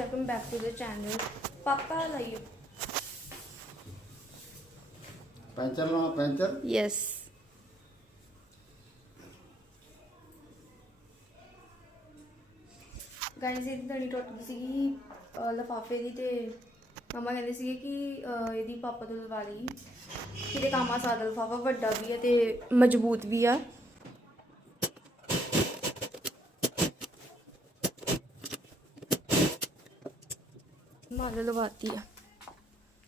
welcome back to the channel. ਪਾਪਾ ਲਾਈਓ। Puncture ਲਾਉਣਾ ਪੈਂਚਰ। ਯੈਸ ਗਾਇਸ ਇਹਦੀ ਦਣੀ ਟੁੱਟ ਗਈ ਸੀਗੀ ਅਹ ਲਿਫਾਫੇ ਦੀ ਤੇ ਮਮਾ ਕਹਿੰਦੇ ਸੀਗੇ ਕਿ ਅਹ ਇਹਦੀ ਪਾਪਾ ਤੋਂ ਲਵਾ ਲਈ। ਕਿਤੇ ਕੰਮ ਆ ਸਕਦਾ ਲਿਫਾਫਾ ਵੱਡਾ ਵੀ ਹੈ ਤੇ ਮਜ਼ਬੂਤ ਵੀ ਆ। ਮਾਲ ਲਵਾਤੀ ਆ।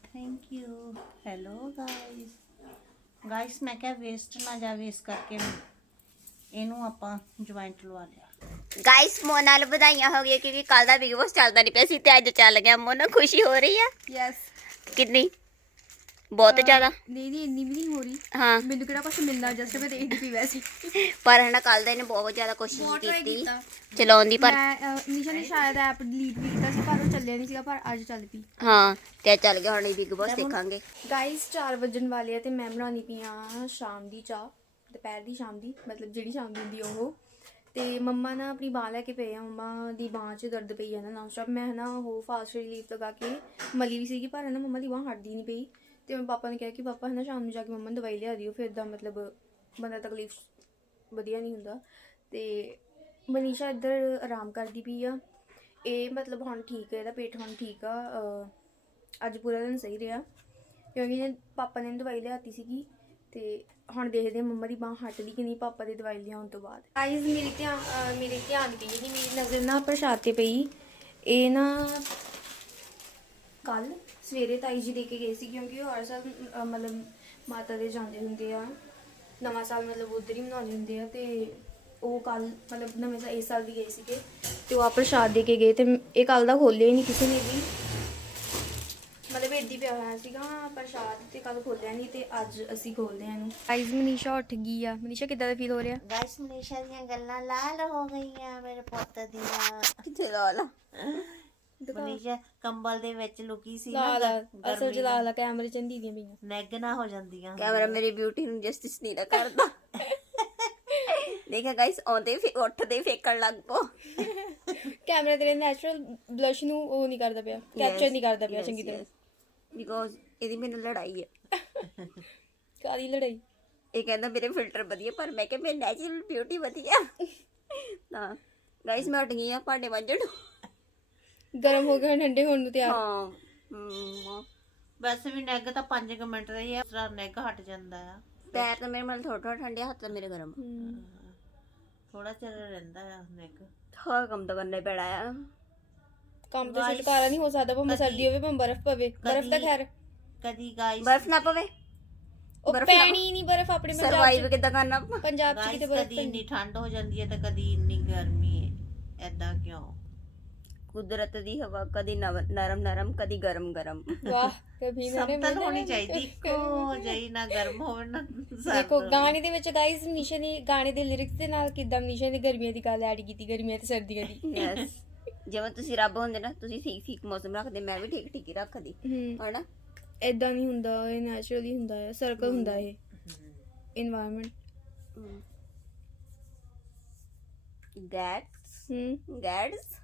Thank you hello guys guys ਮੈਂ ਕਿਹਾ ਵੇਸਟ ਨਾ ਜਾਵੇ ਇਸ ਕਰਕੇ ਇਹਨੂੰ ਆਪਾਂ ਜੁਆਇੰਟ ਲਵਾ ਲਿਆ। ਗਾਇਸ ਮੋਨਾ ਨੂੰ ਵਧਾਈਆਂ ਹੋ ਗਈਆਂ ਕਿਉਂਕਿ ਕੱਲ ਦਾ ਬਿਗ ਬੋਸ ਚੱਲਦਾ ਨਹੀਂ ਪਿਆ ਸੀ ਤੇ ਅੱਜ ਚੱਲ ਗਿਆ। ਮੋਨਾ ਖੁਸ਼ੀ ਹੋ ਰਹੀ ਆ? ਯੈਸ ਕਿੰਨੀ? ਬਹੁਤ ਜ਼ਿਆਦਾ। ਨਹੀਂ ਨਹੀਂ ਇੰਨੀ ਵੀ ਨਹੀਂ ਹੋ ਰਹੀ। ਹਾਂ। ਮੈਨੂੰ ਕਿਹੜਾ ਕੁਝ ਮਿਲਣਾ ਜਸਟ ਮੈਂ ਦੇਖਦੀ ਪਈ ਵੈਸੇ। ਪਰ ਹਨਾ ਕੱਲ ਦਾ ਇਹਨੇ ਬਹੁਤ ਜ਼ਿਆਦਾ ਕੋਸ਼ਿਸ਼ ਬਹੁਤ try ਕੀਤੀ। ਕੀਤਾ। ਚਲਾਉਣ ਦੀ ਪਰ ਮੈਂ ਅਹ, ਨਿਸ਼ਾ ਨੇ ਸ਼ਾਇਦ ਐਪ ਡਿਲੀਟ ਵੀ ਕੀਤਾ ਸੀ ਪਰ ਉਹ ਚੱਲਿਆ ਨਹੀਂ ਸੀਗਾ ਪਰ ਅੱਜ ਚੱਲ ਪਈ। ਹਾਂ ਤੇ ਚੱਲ ਗਿਆ ਹੁਣ ਬਿਗ ਬੋਸ ਦੇਖਾਂਗੇ। ਗਾਇਸ 4 ਵਜਣ ਵਾਲੇ ਆ ਤੇ ਮੈਂ ਬਣਾਉਣੀ ਪਈ ਆ ਸ਼ਾਮ ਦੀ ਚਾਹ ਦੁਪਹਿਰ ਦੀ ਸ਼ਾਮ ਦੀ ਮਤਲਬ ਜਿਹੜੀ ਸ਼ਾਮ ਦੀ ਹੁੰਦੀ ਆ ਉਹ। ਤੇ ਮੰਮਾ ਨਾ ਆਪਣੀ ਬਾਹ ਲੈ ਕੇ ਪਏ ਆ ਮੰਮਾ ਦੀ ਬਾਹ 'ਚ ਦਰਦ ਪਈ ਆ ਨਾ ਨੌਨ ਸਟਾਪ ਮੈਂ ਨਾ ਉਹ ਫਾਸਟ ਰਿਲੀਫ ਲਗਾ ਕੇ ਮਲੀ ਵੀ ਸੀਗੀ ਪਰ ਨਾ ਮੰਮਾ ਦੀ ਬਾਹ ਹਟਦੀ ਨਹੀਂ ਪਈ। ਤੇ ਮੈਂ ਪਾਪਾ ਨੇ ਕਿਹਾ ਕਿ ਪਾਪਾ ਹੈ ਨਾ ਸ਼ਾਮ ਨੂੰ ਜਾ ਕੇ ਮੰਮਾ ਨੂੰ ਦਵਾਈ ਲਿਆ ਦਿਓ, ਫਿਰ ਦਾ ਮਤਲਬ ਬੰਦਾ ਤਕਲੀਫ ਵਧੀਆ ਨਹੀਂ ਹੁੰਦਾ। ਤੇ ਮਨੀਸ਼ਾ ਇੱਧਰ ਆਰਾਮ ਕਰਦੀ ਪਈ ਆ। ਇਹ ਮਤਲਬ ਹੁਣ ਠੀਕ ਹੈ ਇਹਦਾ ਪੇਟ ਹੁਣ ਠੀਕ ਆ ਅੱਜ ਪੂਰਾ ਦਿਨ ਸਹੀ ਰਿਹਾ। ਕਿਉਂਕਿ ਪਾਪਾ ਨੇ ਦਵਾਈ ਲਿਆਤੀ ਸੀਗੀ, ਤੇ ਹੁਣ ਦੇਖਦੇ ਹਾਂ ਮੰਮਾ ਦੀ ਬਾਹ ਹਟਦੀ ਕਿ ਨਹੀਂ ਪਾਪਾ ਦੀ ਦਵਾਈ ਲਿਆਉਣ ਤੋਂ ਬਾਅਦ। ਆਈਜ਼ ਮੇਰੀ ਧਿਆਨ ਅਹ, ਮੇਰੇ ਧਿਆਨ ਦੀ ਨਹੀਂ ਮੇਰੀ ਨਜ਼ਰ ਨਾ ਪ੍ਰਸ਼ਾਦ ਤੇ ਪਈ। ਇਹ ਨਾ ਕੱਲ ਸਵੇਰੇ ਤਾਈ ਜੀ ਦੇ ਕੇ ਗਏ ਸੀ ਕਿਉਂਕਿ ਉਹ ਹਰ ਸਾਲ ਮਤਲਬ ਮਾਤਾ ਦੇ ਜਾਂਦੇ ਹੁੰਦੇ ਆ ਨਵਾਂ ਸਾਲ ਮਤਲਬ ਉਧਰ ਹੀ ਮਨਾਉਂਦੇ ਹੁੰਦੇ ਆ ਤੇ ਉਹ ਕੱਲ ਮਤਲਬ ਨਵੇਂ ਸਾਲ ਇਸ ਸਾਲ ਵੀ ਗਏ ਸੀਗੇ ਤੇ ਉਹ ਆ ਪ੍ਰਸ਼ਾਦ ਦੇ ਕੇ ਗਏ ਤੇ ਇਹ ਕੱਲ ਦਾ ਖੋਲਿਆ ਹੀ ਨਹੀਂ ਕਿਸੇ ਨੇ ਵੀ। ਮਤਲਬ ਏਡੀ ਪਿਆ ਹੋਇਆ ਸੀਗਾ ਪ੍ਰਸ਼ਾਦ ਤੇ ਕੱਲ ਖੋਲਿਆ ਨਹੀਂ ਤੇ ਅੱਜ ਅਸੀਂ ਖੋਲਦੇ ਆ ਇਹਨੂੰ। ਗਾਈਜ਼ ਮਨੀਸ਼ਾ ਉੱਠ ਗਈ ਆ। ਮਨੀਸ਼ਾ ਕਿੱਦਾਂ ਦਾ ਫੀਲ ਹੋ ਰਿਹਾ? ਗਾਇਸ ਮਨੀਸ਼ਾ ਦੀਆਂ ਗੱਲਾਂ ਲਾਲ ਹੋ ਗਈਆਂ ਮੇਰੇ ਪੁੱਤ ਦੀਆਂ। ਕਿੱਥੇ ਲਾ ਲਾ ਮਨੀਸ਼ਾ ਕੰਬਲ ਦੇ ਵਿੱਚ ਲੁਕੀ ਸੀ ਨਾ ਅਸਲ ਚ ਆ, ਕੈਮਰੇ ਚ ਨਹੀਂ ਦੀਆਂ ਪਈਆਂ। ਨੈਗ ਨਾ ਹੋ ਜਾਂਦੀਆਂ। ਕੈਮਰਾ ਮੇਰੀ ਬਿਊਟੀ ਨੂੰ ਜਸਟਿਸ ਨਹੀਂ ਨਾ ਕਰਦਾ। ਦੇਖਿਆ ਗਾਇਸ ਆਉਂਦੇ ਫੇ ਉੱਠਦੇ ਫੇਕਣ ਲੱਗ ਪੋ। ਕੈਮਰਾ ਤੇਰੇ ਨੈਚੁਰਲ ਬਲਸ਼ ਨੂੰ ਉਹ ਨਹੀਂ ਕਰਦਾ ਪਿਆ ਕੈਪਚਰ ਨਹੀਂ ਕਰਦਾ ਪਿਆ ਚੰਗੀ ਤਰ੍ਹਾਂ। ਬਿਕੋਜ਼ ਇਹਦੀ ਮੈਨੂੰ ਲੜਾਈ ਹੈ ਕਾਦੀ ਲੜਾਈ? ਇਹ ਕਹਿੰਦਾ ਮੇਰੇ ਫਿਲਟਰ ਵਧੀਆ ਪਰ ਮੈਂ ਕਿਹਾ ਮੇਰੀ ਨੈਚੁਰਲ ਬਿਊਟੀ ਵਧੀਆ। ਤਾਂ ਗਾਇਸ ਮੈਂ ਉੱਠ ਗਈ ਆ ਭਾਂਡੇ ਮਾਂਜਣ। ਨੂੰ। ਗਰਮ ਹੋ ਗਏ ਠੰਡੇ ਹੋਣ ਨੂੰ ਤਿਆਰ। ਹਾਂ ਹਮ, ਵੈਸੇ ਵੀ ਨੈਗ ਤਾਂ 5 ਮਿੰਟ ਦਾ ਹੀ ਆ ਦੂਸਰਾ ਨੈਗ ਹਟ ਜਾਂਦਾ ਆ। ਪੈਰ ਤਾਂ ਮੇਰੇ ਮਨ ਥੋੜਾ ਥੋੜਾ ਠੰਡੇ ਹੱਥ ਤਾਂ ਮੇਰੇ ਗਰਮ। ਹਮ, ਥੋੜਾ ਚਿਰ ਰਹਿੰਦਾ ਆ ਨੈਗ। ਹਾਂ ਕੰਮ ਤਾਂ ਕਰਨਾ ਹੀ ਪੈਣਾ ਆ। ਕੰਮ ਤਾਂ ਛੁਟਕਾਰਾ ਨਹੀਂ ਹੋ ਸਕਦਾ ਭਾਵੇਂ ਸਰਦੀ ਹੋਵੇ ਭਾਵੇਂ ਬਰਫ਼ ਪਵੇ। ਬਰਫ਼ ਤਾਂ ਖੈਰ। ਕਦੀ ਗਾਇਸ ਬਰਫ਼ ਨਾ ਪਵੇ। ਉਹ ਬਰਫ਼ ਨਾ- ਪੈਣੀ ਨਹੀਂ ਬਰਫ਼ ਆਪਣੇ ਪੰਜਾਬ ਸਰਵਾਈਵ ਕਿੱਦਾਂ ਕਰਨਾ ਆਪਾਂ? ਪੰਜਾਬ ਚ ਗਾਇਸ ਕਿਤੇ ਬਰਫ਼ ਕਦੀ ਇੰਨੀ ਠੰਡ ਹੋ ਜਾਂਦੀ ਹੈ ਤੇ ਕਦੀ ਇੰਨੀ ਗਰਮੀ ਐਦਾਂ ਕਿਉਂ? ਕੁਦਰਤ ਦੀ ਹਵਾ ਕਦੀ ਨਰਮ ਨਰਮ ਕਦੀ ਗਰਮ ਗਰਮ। ਵਾਹ ਕਭੀ ਮੇਰੇ ਸਮਤਲ ਹੋਣੀ ਚਾਹੀਦੀ। ਕੋ ਜਈ ਨਾ ਗਰਮ ਹੋਵੇ ਨਾ ਦੇਖੋ ਗਾਣੇ ਦੇ ਵਿੱਚ ਗਾਇਸ ਮਨੀਸ਼ਾ ਨੇ ਗਾਣੇ ਦੇ ਲਿਰਿਕਸ ਦੇ ਨਾਲ ਕਿਦਾਂ ਮਨੀਸ਼ਾ ਨੇ ਗਰਮੀਆਂ ਦੀ ਗੱਲ ਐਡ ਕੀਤੀ ਗਰਮੀਆਂ ਤੇ ਸਰਦੀਆਂ ਦੀ। ਯੈਸ ਜਿਵੇਂ ਤੁਸੀਂ ਰੱਬ ਹੁੰਦੇ ਨਾ ਤੁਸੀਂ ਠੀਕ ਠੀਕ ਮੌਸਮ ਰੱਖਦੇ ਮੈਂ ਵੀ ਠੀਕ ਠੀਕ ਹੀ। ਰੱਖਦੀ ਹਨਾ? ਐਦਾਂ ਨਹੀਂ ਹੁੰਦਾ ਇਹ ਨੇਚਰਲੀ ਹੁੰਦਾ ਹੈ ਸਰਕਲ ਹੁੰਦਾ ਇਹ। এনवायरमेंट ਗੈਟਸ ਗੈਟਸ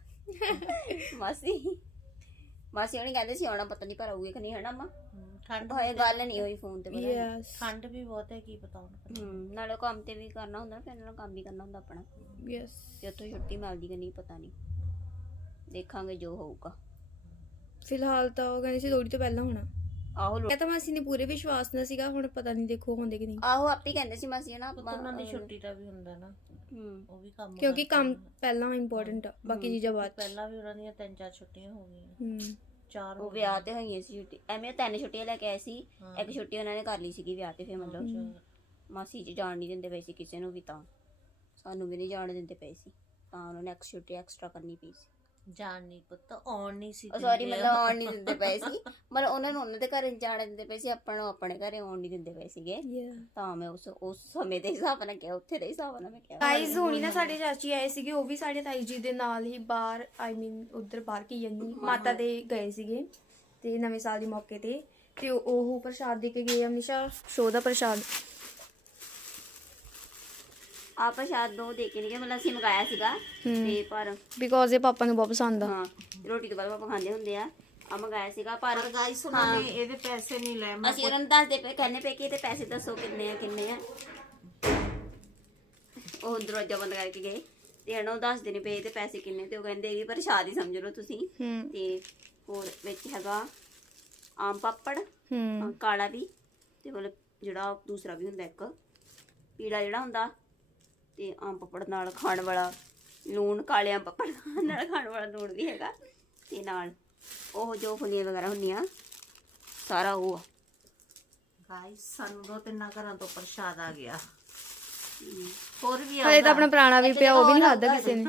ਮਾਸੀ। ਮਾਸੀ ਉਹਨੇ ਕਹਿੰਦੇ ਸੀ ਆਉਣਾ ਪਤਾ ਨਹੀਂ ਪਰ ਆਊਗੇ ਕਿ ਨਹੀਂ ਹਨਾ ਮਾਂ? ਠੰਡ ਹੋਏ ਗੱਲ ਨਹੀਂ ਹੋਈ ਫੋਨ ਤੇ ਪਤਾ ਯੈਸ ਠੰਡ ਵੀ ਬਹੁਤ ਹੈ ਕੀ ਪਤਾ ਹੁਣ ਹੂੰ ਨਾਲੇ ਕੰਮ ਤੇ ਵੀ ਕਰਨਾ ਹੁੰਦਾ ਫਿਰ ਨਾਲ ਕੰਮ ਵੀ ਕਰਨਾ ਹੁੰਦਾ ਆਪਣਾ। ਯੈਸ ਉੱਥੋਂ ਛੁੱਟੀ ਮਿਲਦੀ ਕਿ ਨਹੀਂ ਪਤਾ ਨਹੀਂ ਦੇਖਾਂਗੇ ਜੋ ਹੋਊਗਾ। ਫਿਲਹਾਲ ਤਾਂ ਉਹ ਕਹਿੰਦੇ ਸੀ ਲੋੜੀ ਤੋਂ ਪਹਿਲਾਂ ਹੋਣਾ। ਆਹੋ ਲੋ- ਇਹ ਤਾਂ ਮਾਸੀ ਨੇ ਪੂਰੇ ਵਿਸ਼ਵਾਸ ਨਾਲ ਸੀਗਾ ਹੁਣ ਪਤਾ ਨਹੀਂ ਦੇਖੋ ਹੁੰਦੇ ਕਿ ਨਹੀਂ। ਆਹੋ ਆਪੇ ਕਹਿੰਦੇ ਸੀ ਮਾਸੀ ਨਾ ਪੁੱਤ ਉਹਨਾਂ ਦੀ ਛੁੱਟੀ ਦਾ ਵੀ ਹੁੰਦਾ ਨਾ। ਹੂੰ। ਉਹ ਵੀ ਕੰਮ ਕਿਉਂਕਿ ਕੰਮ। ਪਹਿਲਾਂ ਇੰਪੋਰਟੈਂਟ ਆ ਬਾਕੀ ਚੀਜ਼ਾਂ ਬਾਅਦ ਚ। ਪਹਿਲਾਂ ਵੀ ਉਹਨਾਂ ਦੀਆਂ ਤਿੰਨ ਚਾਰ ਛੁੱਟੀਆਂ ਹੋ ਗਈਆਂ। ਹੂੰ। ਚਾਰ ਉਹ ਹੋ ਵਿਆਹ ਤੇ ਹੋਈਆਂ ਸੀ ਛੁੱਟੀ ਐਵੇਂ ਤਿੰਨ ਛੁੱਟੀਆਂ ਲੈ ਕੇ ਆਏ ਸੀ ਹਾਂ। ਇੱਕ ਛੁੱਟੀ ਉਹਨਾਂ ਨੇ ਕਰ ਲਈ ਸੀਗੀ ਵਿਆਹ ਤੇ ਫਿਰ ਮਤਲਬ। ਮਾਸੀ ਜੀ ਜਾਣ ਨਹੀਂ ਦਿੰਦੇ ਪਏ ਸੀ ਕਿਸੇ ਨੂੰ ਵੀ ਤਾਂ। ਸਾਨੂੰ ਵੀ ਨਹੀਂ ਜਾਣ ਦਿੰਦੇ ਪਏ ਸੀ ਤਾਂ ਉਹਨਾਂ ਨੇ ਇੱਕ ਛੁੱਟੀ ਐਕਸਟਰਾ ਕਰਨੀ ਪਈ ਸੀ। ਜਾਣ ਨਹੀਂ ਪੁੱਤ ਆਉਣ ਨਹੀਂ ਸੀ ਸੌਰੀ ਦਿੰਦੇ। ਮਤਲਬ ਆਉਣ ਨਹੀਂ ਦਿੰਦੇ ਪਏ ਸੀ। ਮਤਲਬ ਉਹਨਾਂ ਨੂੰ ਉਹਨਾਂ ਦੇ ਘਰੇ ਨੀ ਜਾਣ ਦਿੰਦੇ ਪਏ ਸੀ ਆਪਾਂ ਨੂੰ ਆਪਣੇ ਘਰੇ ਆਉਣ ਨਹੀਂ ਦਿੰਦੇ ਪਏ ਸੀਗੇ। ਤਾਂ ਮੈਂ ਉਸ ਉਸ ਸਮੇਂ ਦੇ ਹਿਸਾਬ ਨਾਲ ਕਿਹਾ ਉੱਥੇ ਦੇ ਹਿਸਾਬ ਨਾਲ ਮੈਂ ਕਿਹਾ। ਗਾਈਜ਼ ਹੁਣੀ ਨਾ ਸਾਡੇ ਚਾਚੀ ਆਏ ਸੀਗੇ ਉਹ ਵੀ ਸਾਡੇ ਤਾਈ ਜੀ ਦੇ ਨਾਲ ਹੀ ਬਾਹਰ ਆਈ ਮੀਨ ਉਧਰ ਬਾਹਰ ਕੀ ਜਾਂਦੀ ਮਾਤਾ ਦੇ ਗਏ ਸੀਗੇ ਤੇ ਨਵੇਂ ਸਾਲ ਦੇ ਮੌਕੇ ਤੇ ਤੇ ਉਹ- ਉਹ ਪ੍ਰਸ਼ਾਦ ਦੇ ਕੇ ਗਏ ਹਮੇਸ਼ਾ ਸ਼ੋ ਦਾ ਪ੍ਰਸ਼ਾਦ। ਆਪਾਂ ਸ਼ਾਇਦ ਦੋ ਦੇ ਕੇ ਨਹੀਂ ਗਏ ਮਤਲਬ ਅਸੀਂ ਮੰਗਾਇਆ ਸੀਗਾ। ਤੇ ਪਰ ਬਿਕੋਜ਼ ਇਹ ਪਾਪਾ ਨੂੰ ਬਹੁਤ ਪਸੰਦ ਆ। ਹਾਂ ਰੋਟੀ ਤੋਂ ਬਾਅਦ ਆਪਾਂ ਖਾਂਦੇ ਹੁੰਦੇ ਆ। ਆ ਮੰਗਾਇਆ ਸੀਗਾ ਪਰ ਗਾਇਸ ਉਹਨਾਂ ਨੇ ਇਹਦੇ ਪੈਸੇ ਨਹੀਂ ਲੈ ਮੈਂ ਅਸੀਂ ਉਹਨਾਂ ਨੂੰ ਦੱਸਦੇ ਪਏ ਕਹਿੰਦੇ ਪਏ ਕਿ ਇਹਦੇ ਪੈਸੇ ਦੱਸੋ ਕਿੰਨੇ ਆ ਕਿੰਨੇ ਆ। ਉਹ ਦਰਵਾਜ਼ਾ ਬੰਦ ਕਰਕੇ ਗਏ। ਤੇ ਹਣਾ ਉਹ ਦੱਸਦੇ ਨੇ ਪਏ ਇਹਦੇ ਪੈਸੇ ਕਿੰਨੇ ਤੇ ਉਹ ਕਹਿੰਦੇ ਇਹ ਵੀ ਪ੍ਰਸ਼ਾਦ ਹੀ ਸਮਝ ਲਓ ਤੁਸੀਂ। ਤੇ ਹੋਰ ਵਿੱਚ ਹੈਗਾ ਆਮ ਪਾਪੜ ਕਾਲਾ ਵੀ ਤੇ ਮਤਲਬ ਜਿਹੜਾ ਦੂਸਰਾ ਵੀ ਹੁੰਦਾ ਇੱਕ। ਪੀਲਾ ਜਿਹੜਾ ਹੁੰਦਾ ਤੇ ਆਮ ਪਾਪੜ ਨਾਲ ਖਾਣ ਵਾਲਾ ਲੂਣ ਕਾਲੇ ਆਮ ਪਾਪੜ ਨਾਲ ਖਾਣ ਵਾਲਾ ਲੂਣ ਵੀ ਹੈਗਾ ਤੇ ਨਾਲ ਉਹ ਜੋ ਫੁੱਲੀਆਂ ਵਗੈਰਾ ਹੁੰਦੀਆਂ ਸਾਰਾ ਉਹ ਆ। ਗਾਇਸ ਸਾਨੂੰ ਦੋ ਤਿੰਨ ਘਰਾਂ ਤੋਂ ਪ੍ਰਸ਼ਾਦ ਆ ਗਿਆ। ਹੋਰ ਵੀ ਹਲੇ ਤਾਂ ਆਪਣਾ ਪੁਰਾਣਾ ਵੀ ਪਿਆ ਉਹ ਵੀ ਨਹੀਂ ਖਾਦਾ ਕਿਸੇ ਨੇ।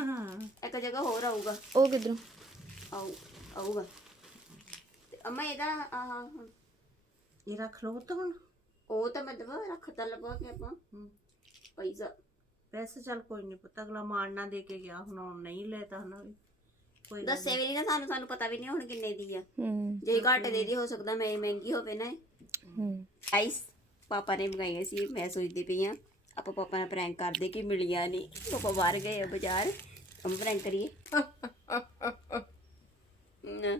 ਇੱਕ ਜਗ੍ਹਾ ਹੋਰ ਆਊਗਾ। ਉਹ ਕਿਧਰੋਂ? ਆਊ ਆਊਗਾ। ਤੇ ਅਮਾ ਇਹਦਾ ਆਹ ਇਹ ਰੱਖ ਲਓ ਤਾਂ ਹੁਣ। ਉਹ ਤਾਂ ਮਤਲਬ ਰੱਖਤਾ ਲਗਾ ਕੇ ਆਪਾਂ। ਪੈਸਾ ਵੈਸੇ ਚੱਲ ਕੋਈ ਨਹੀਂ ਪਤਾ ਅਗਲਾ ਮਾਣ ਨਾ ਦੇ ਕੇ ਗਿਆ ਹੁਣ ਉਹ ਨਹੀਂ ਲੈ ਤਾਂ ਹਨਾ ਵੀ। ਕੋਈ ਗੱਲ ਦੱਸੇ ਵੀ ਨਹੀਂ ਨਾ ਸਾਨੂੰ ਸਾਨੂੰ ਪਤਾ ਵੀ ਨਹੀਂ ਹੁਣ ਕਿੰਨੇ ਦੀ ਆ। ਹੂੰ। ਜੇ ਘੱਟ ਦੇ ਦੀ ਹੋ ਸਕਦਾ ਮੈਂ ਮਹਿੰਗੀ ਹੋਵੇ ਨਾ ਹੂੰ। ਆਈਸ ਪਾਪਾ ਨੇ ਮੰਗਾਈਆਂ ਸੀ ਮੈਂ ਸੋਚਦੀ ਪਈ ਆ ਆਪਾਂ ਪਾਪਾ ਨਾਲ ਪ੍ਰੈਂਕ ਕਰਦੇ ਕਿ ਮਿਲੀਆਂ ਨਹੀਂ ਪਾਪਾ ਬਾਹਰ ਗਏ ਆ ਬਾਜ਼ਾਰ ਹਮ ਪ੍ਰੈਂਕ ਕਰੀਏ। ਹਮ,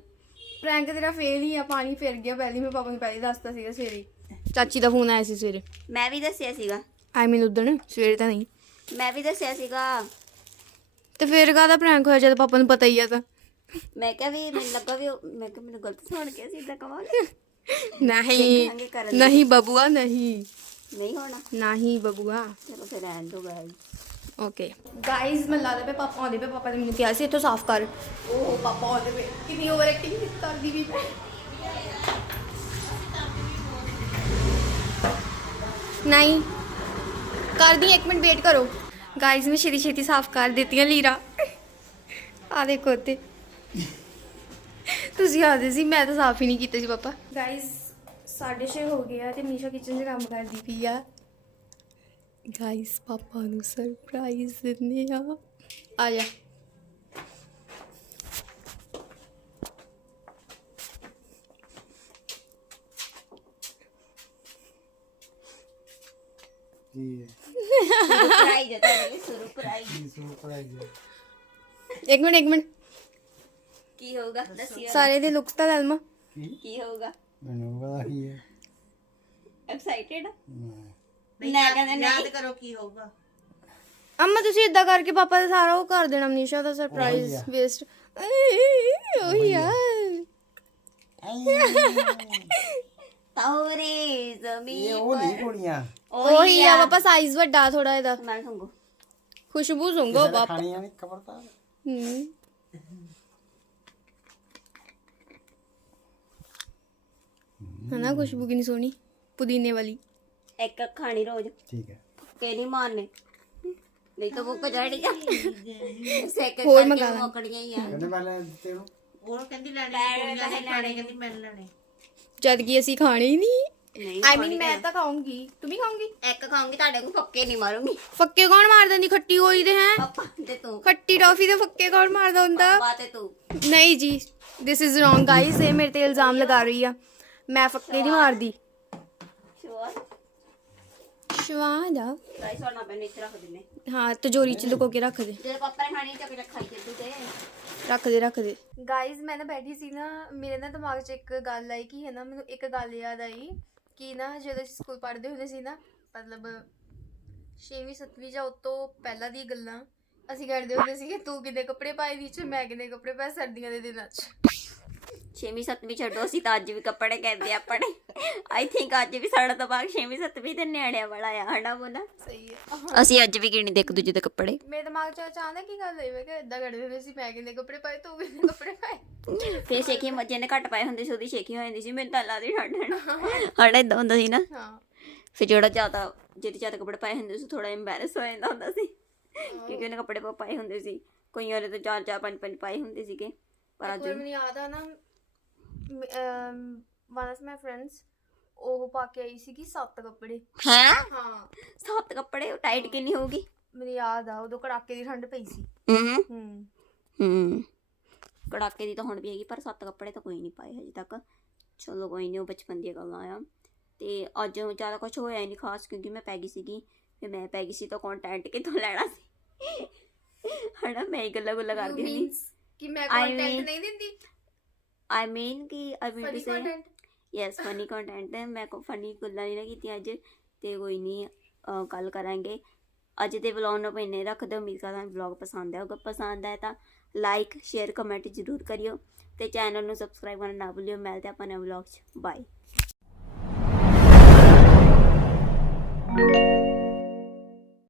ਪ੍ਰੈਂਕ ਤੇਰਾ ਫੇਲ ਹੀ ਆ ਪਾਣੀ ਫਿਰ ਗਿਆ ਪਹਿਲੀ ਮੈਂ ਪਾਪਾ ਨੂੰ ਪਹਿਲੇ ਦੱਸਤਾ ਸੀਗਾ ਸਵੇਰੇ। ਚਾਚੀ ਦਾ ਫੋਨ ਆਇਆ ਸੀ ਸਵੇਰੇ। ਮੈਂ ਵੀ ਦੱਸਿਆ ਸੀਗਾ। ਆਈ ਮੀਨ ਉਦਣ ਸਵੇਰੇ ਤਾਂ ਨਹੀਂ। ਮੈਂ ਵੀ ਦੱਸਿਆ ਸੀਗਾ। ਤੇ ਫਿਰ ਕਾਹਦਾ ਪ੍ਰੈਂਕ ਹੋਇਆ ਜਦ ਪਾਪਾ ਨੂੰ ਪਤਾ ਹੀ ਆ ਤਾਂ? ਮੈਂ ਕਿਹਾ ਵੀ ਮੈਨੂੰ ਲੱਗਾ ਵੀ ਉਹ- ਮੈਂ ਕਿਹਾ ਮੈਨੂੰ ਗਲਤ ਸੁਣ ਕੇ ਸਿੱਧਾ ਕਵਾਂਗੇ। ਨਹੀਂ ਦੇਖਾਂਗੇ ਕਰਨ ਨਹੀਂ ਬਬੂਆ ਨਹੀਂ। ਨਹੀਂ ਹੋਣਾ। ਨਹੀਂ ਬਬੂਆ। ਚਲੋ ਫਿਰ ਰਹਿਣ ਦੋ ਗਾਇਸ ਓਕੇ ਗਾਇਜ਼ ਮੈਂ ਲਾਦੇ ਪੇ ਪਾਪਾ ਆਉਂਦੇ ਪਏ ਪਾਪਾ ਨੇ ਮੈਨੂੰ ਕਿਹਾ ਸੀ ਇੱਥੋਂ ਸਾਫ਼ ਕਰ। ਉਹ ਪਾਪਾ ਆਉਂਦੇ ਪਏ। ਕਿੰਨੀ ਓਵਰ ਐਕਟਿੰਗ ਕਰਦੀ ਵੀ ਮੈਂ। ਨਹੀਂ। ਕਰਦੀ ਇੱਕ ਮਿੰਟ ਵੇਟ ਕਰੋ। ਗਾਇਜ਼ ਮੈਂ ਛੇਤੀ ਛੇਤੀ ਸਾਫ਼ ਕਰ ਦਿੱਤੀਆਂ ਲੀਰਾ। ਆ ਦੇਖੋ ਤੇ ਤੁਸੀਂ ਆਦੇ ਸੀ, ਮੈਂ ਤਾਂ ਸਾਫ਼ ਹੀ ਨਹੀਂ ਕੀਤਾ ਸੀ ਪਾਪਾ। ਗਾਇਜ਼ 6:30 ਹੋ ਗਿਆ ਤੇ ਮੀਸ਼ਾ ਕਿਚਨ 'ਚ ਕੰਮ ਕਰਦੀ ਪਈ ਆ। ਗਾਇਸ ਪਾਪਾ ਨੂੰ ਸਰਪ੍ਰਾਈਜ਼ ਦਿੰਦੇ ਆ। ਆ ਜਾ ਕੀ ਸਰਪ੍ਰਾਈਜ਼ ਹੈ ਤੁਹਾਡੇ ਲਈ ਸਰਪ੍ਰਾਈਜ਼ ਕੀ ਸਰਪ੍ਰਾਈਜ਼ ਇੱਕ ਮਿੰਟ ਇੱਕ ਮਿੰਟ ਕੀ ਹੋਊਗਾ ਦੱਸਿਓ ਸਾਰੇ ਦੇ ਲੁੱਕ ਤਾਂ ਲੈ ਲਵਾਂ ਕੀ ਕੀ ਹੋਊਗਾ ਮੈਨੂੰ ਪਤਾ ਕੀ ਹੈ ਐਕਸਾਈਟਿਡ ਮੈਂ ਨਾ ਕਹਿੰਦੇ ਯਾਦ ਨਹੀਂ ਕਰੋ ਕੀ ਹੋਊਗਾ ਅੰਮਾ ਤੁਸੀਂ ਇਦਾਂ ਕਰਕੇ ਪਾਪਾ ਦਾ ਸਾਰਾ ਉਹ ਕਰ ਦੇਣਾ ਮਨੀਸ਼ਾ ਦਾ ਸਰਪ੍ਰਾਈਜ਼ ਵੇਸਟ ਉਹੀ ਆ ਤੌਰੇ ਇਹ ਜ਼ਮੀਨ ਉਹ ਨਹੀਂ ਕੁੜੀਆਂ ਉਹੀ ਆ ਪਾਪਾ ਸਾਈਜ਼ ਵੱਡਾ ਥੋੜਾ ਇਹਦਾ ਮੈਂ ਸੰਗੋ ਖੁਸ਼ਬੂ ਕਿਸੇ ਨੇ ਨਹੀਂ ਖਬਰਦਾਰ ਹੂੰ। ਹਨਾ ਖੁਸ਼ਬੂ ਕਿੰਨੀ ਸੋਹਣੀ ਪੁਦੀਨੇ ਵਾਲੀ। ਇੱਕ ਖਾਣੀ ਰੋਜ਼। ਠੀਕ ਹੈ। ਕੇ ਨਹੀਂ ਮਾਰਨੇ। ਨਹੀਂ ਤਾਂ ਭੁੱਖ ਚੜੀ ਜਾ ਸੈਕ ਹੋਰ ਕਰਕੇ ਮੰਗਾ ਲਾਂ। ਮੋਕੜੀਆਂ ਹੀ ਆ। ਕਹਿੰਦੇ ਮੈਂ ਲੈ ਦਿੱਤੇ ਨੂੰ ਉਹ ਕਹਿੰਦੀ ਲੈਣੇ ਕਹਿੰਦੀ ਮੈਂ ਨੀ ਲੈਣੇ। ਜਦ ਕਿ ਅਸੀਂ ਖਾਣੇ ਹੀ ਨਹੀਂ। ਨਹੀਂ ਆਈ ਮੀਨ ਮੈਂ ਤਾਂ। ਖਾਉਂਗੀ ਤੂੰ ਵੀ ਖਾਉਂਗੀ ਇੱਕ ਖਾਉਂਗੀ ਤੁਹਾਡੇ ਨੂੰ ਪੱਕੇ ਨਹੀਂ ਮਾਰੂੰਗੀ। ਫੱਕੇ ਕੌਣ ਮਾਰ ਦਿੰਦੀ ਖੱਟੀ ਹੋਈ ਦੇ ਹੈ? ਪਾਪਾ ਤੇ ਤੂੰ। ਖੱਟੀ ਟੌਫੀ ਦੇ ਫੱਕੇ ਕੌਣ ਮਾਰਦਾ ਹੁੰਦਾ? ਪਾਪਾ ਤੇ ਤੂੰ। ਨਹੀਂ ਜੀ ਦਿਸ ਇਜ਼ ਰੋਂਗ ਗਾਇਸ ਇਹ ਮੇਰੇ ਤੇ ਇਲਜ਼ਾਮ ਲਗਾ ਰਹੀ ਆ। ਮੈਂ ਫੱਕੇ ਨਹੀਂ ਮਾਰਦੀ। ਸ਼ਵਾਦ ਆ। ਗਾਇਸ ਹੋਣਾ ਪੈਣੇ ਇੱਥੇ ਰੱਖ ਦਿੰਨੇ। ਹਾਂ ਤਜੋਰੀ ਚ ਲੁਕੋ ਕੇ ਰੱਖ ਦੇ। ਜੇ ਪਾਪਾ ਨੇ ਖਾਣੀ ਚੱਕ ਰੱਖਾਈ ਚੱਦੂ ਤੇ ਰੱਖ ਦੇ ਰੱਖ ਦੇ। ਗਾਇਜ਼ ਮੈਂ ਨਾ ਬੈਠੀ ਸੀ ਨਾ ਮੇਰੇ ਨਾ ਦਿਮਾਗ 'ਚ ਇੱਕ ਗੱਲ ਆਈ ਕਿ ਹੈ ਨਾ ਮੈਨੂੰ ਇੱਕ ਗੱਲ ਯਾਦ ਆਈ। ਕਿ ਨਾ ਜਦੋਂ ਅਸੀਂ ਸਕੂਲ ਪੜ੍ਹਦੇ ਹੁੰਦੇ ਸੀ ਨਾ, ਮਤਲਬ 6ਵੀਂ 7ਵੀਂ ਜਾਂ ਉਤੋਂ ਪਹਿਲਾਂ ਦੀ ਗੱਲਾਂ ਅਸੀਂ ਕਰਦੇ ਹੁੰਦੇ ਸੀ ਕਿ ਤੂੰ ਕਿੰਨੇ ਕੱਪੜੇ ਪਾਏ ਦੀ ਚ ਮੈਂ ਕਿੰਨੇ ਕੱਪੜੇ ਪਾਏ ਸਰਦੀਆਂ ਦੇ ਦਿਨਾਂ 'ਚ। ਛੇਵੀਂ ਸੱਤਵੀਂ ਛੱਡੋ ਅਸੀਂ ਤਾਂ ਅੱਜ ਵੀ ਕੱਪੜੇ ਕਹਿੰਦੇ ਆਪਣੇ। ਆਈ ਥਿੰਕ ਅੱਜ ਵੀ ਸਾਡਾ ਦਿਮਾਗ ਛੇਵੀਂ ਸੱਤਵੀਂ ਦੇ ਨਿਆਣਿਆਂ ਵਾਲਾ ਆ ਹਨਾ ਮੋਨਾ ਸਹੀ ਹੈ ਅਸੀਂ ਅੱਜ ਵੀ ਗਿਣਦੇ ਇੱਕ ਦੂਜੇ ਦੇ ਕੱਪੜੇ। ਮੇਰੇ ਦਿਮਾਗ 'ਚ ਅਚਾਨਕ ਕੀ ਗੱਲ ਹੋਈ ਮੈਂ ਕਿਹਾ ਇਦਾਂ ਕਰਦੇ ਹੁੰਦੇ ਸੀ ਮੈਂ ਕਿੰਨੇ ਕੱਪੜੇ ਪਾਏ ਤੂੰ ਕਿੰਨੇ ਕੱਪੜੇ ਪਾਏ? ਫੇਰ ਸ਼ੇਖੀ ਮੱਜੇ ਨੇ ਘੱਟ ਪਾਏ ਹੁੰਦੇ ਸੀ ਉਹਦੀ ਸ਼ੇਖੀ ਹੋ ਜਾਂਦੀ ਸੀ ਮੈਨੂੰ ਤਾਂ ਲੱਗਦੀ ਠੰਡ ਹੜਾ ਇਦਾਂ ਹੁੰਦਾ ਸੀ ਨਾ। ਹਾਂ। ਫਿਰ ਜਿਹੜਾ ਜ਼ਿਆਦਾ ਜਿਹਦੇ ਜ਼ਿਆਦਾ ਕੱਪੜੇ ਪਾਏ ਹੁੰਦੇ ਸੀ ਥੋੜਾ ਐਮਬੈਰਸ ਹੋ ਜਾਂਦਾ ਹੁੰਦਾ ਸੀ। ਕਿਉਂਕਿ ਉਹਨੇ ਕੱਪੜੇ ਪਾਏ ਹੁੰਦੇ ਸੀ। ਕਈਆਂ ਨੇ ਤਾਂ ਚਾਰ ਚਾਰ ਪੰਜ ਪੰਜ ਪਾਏ ਹੁੰਦੇ ਸੀਗੇ। ਪਰ ਅੱਜ ਕੋਈ ਮੈਨੂੰ ਯਾਦ ਆ ਨਾ ਵਨ ਆਫ ਮਾਈ ਫਰੈਂਡਸ ਉਹ ਪਾ ਕੇ ਆਈ ਸੀ ਕਿ ਸੱਤ ਕੱਪੜੇ। ਹੈ? ਹਾਂ। ਸੱਤ ਕੱਪੜੇ? ਟਾਈਟ ਕਿੰਨੀ ਹੋਊਗੀ? ਮੈਨੂੰ ਯਾਦ ਆ ਉਦੋਂ ਕੜਾਕੇ ਦੀ ਠੰਡ ਪਈ ਸੀ। ਹੂੰ। ਹੂੰ। ਹੂੰ। ਕੜਾਕੇ ਦੀ ਤਾਂ ਹੁਣ ਵੀ ਹੈਗੀ ਪਰ ਸੱਤ ਕੱਪੜੇ ਤਾਂ ਕੋਈ ਨਹੀਂ ਪਾਏ ਹਜੇ ਤੱਕ। ਚਲੋ ਕੋਈ ਨਹੀਂ ਉਹ ਬਚਪਨ ਦੀਆਂ ਗੱਲਾਂ ਆ। ਤੇ ਅੱਜ ਜ਼ਿਆਦਾ ਕੁਝ ਹੋਇਆ ਨਹੀਂ ਖਾਸ ਕਿਉਂਕਿ ਮੈਂ ਪੈ ਗਈ ਸੀਗੀ। ਤੇ ਮੈਂ ਪੈ ਗਈ ਸੀ ਤਾਂ ਕੰਟੈਂਟ ਕਿੱਥੋਂ ਲੈਣਾ ਸੀ? ਹਣਾ ਮੈਂ ਹੀ ਗੱਲਾਂ ਗੁੱਲਾਂ ਕਰਦੀ ਹੁੰਦੀ। ਕਿ ਮੈਂ ਕੰਟੈਂਟ ਨਹੀਂ ਦਿੰਦੀ? ਆਈ ਮੀਨ ਕਿ I mean to say yes funny content ਹੈ ਮੈਂ ਕੋ ਫਨੀ ਗੱਲਾਂ ਨਹੀਂ ਨਾ ਕੀਤੀਆਂ ਅੱਜ ਤੇ ਕੋਈ ਨਹੀਂ ਕੱਲ ਕਰਾਂਗੇ ਅੱਜ ਦੇ ਵਲੌਗ ਨੂੰ ਪੈਨੇ ਰੱਖਦੇ ਉਮੀਦ ਕਰਦਾ ਵਲੌਗ ਪਸੰਦ ਆਇਆ ਹੋਗਾ ਪਸੰਦ ਆਇਆ ਤਾਂ ਲਾਈਕ ਸ਼ੇਅਰ ਕਮੈਂਟ ਜ਼ਰੂਰ ਕਰਿਓ ਤੇ ਚੈਨਲ ਨੂੰ ਸਬਸਕ੍ਰਾਈਬ ਕਰਨਾ ਨਾ ਭੁੱਲਿਓ ਮਿਲਦੇ ਆਪਾਂ ਨਵੇਂ ਵਲੌਗ 'ਚ ਬਾਏ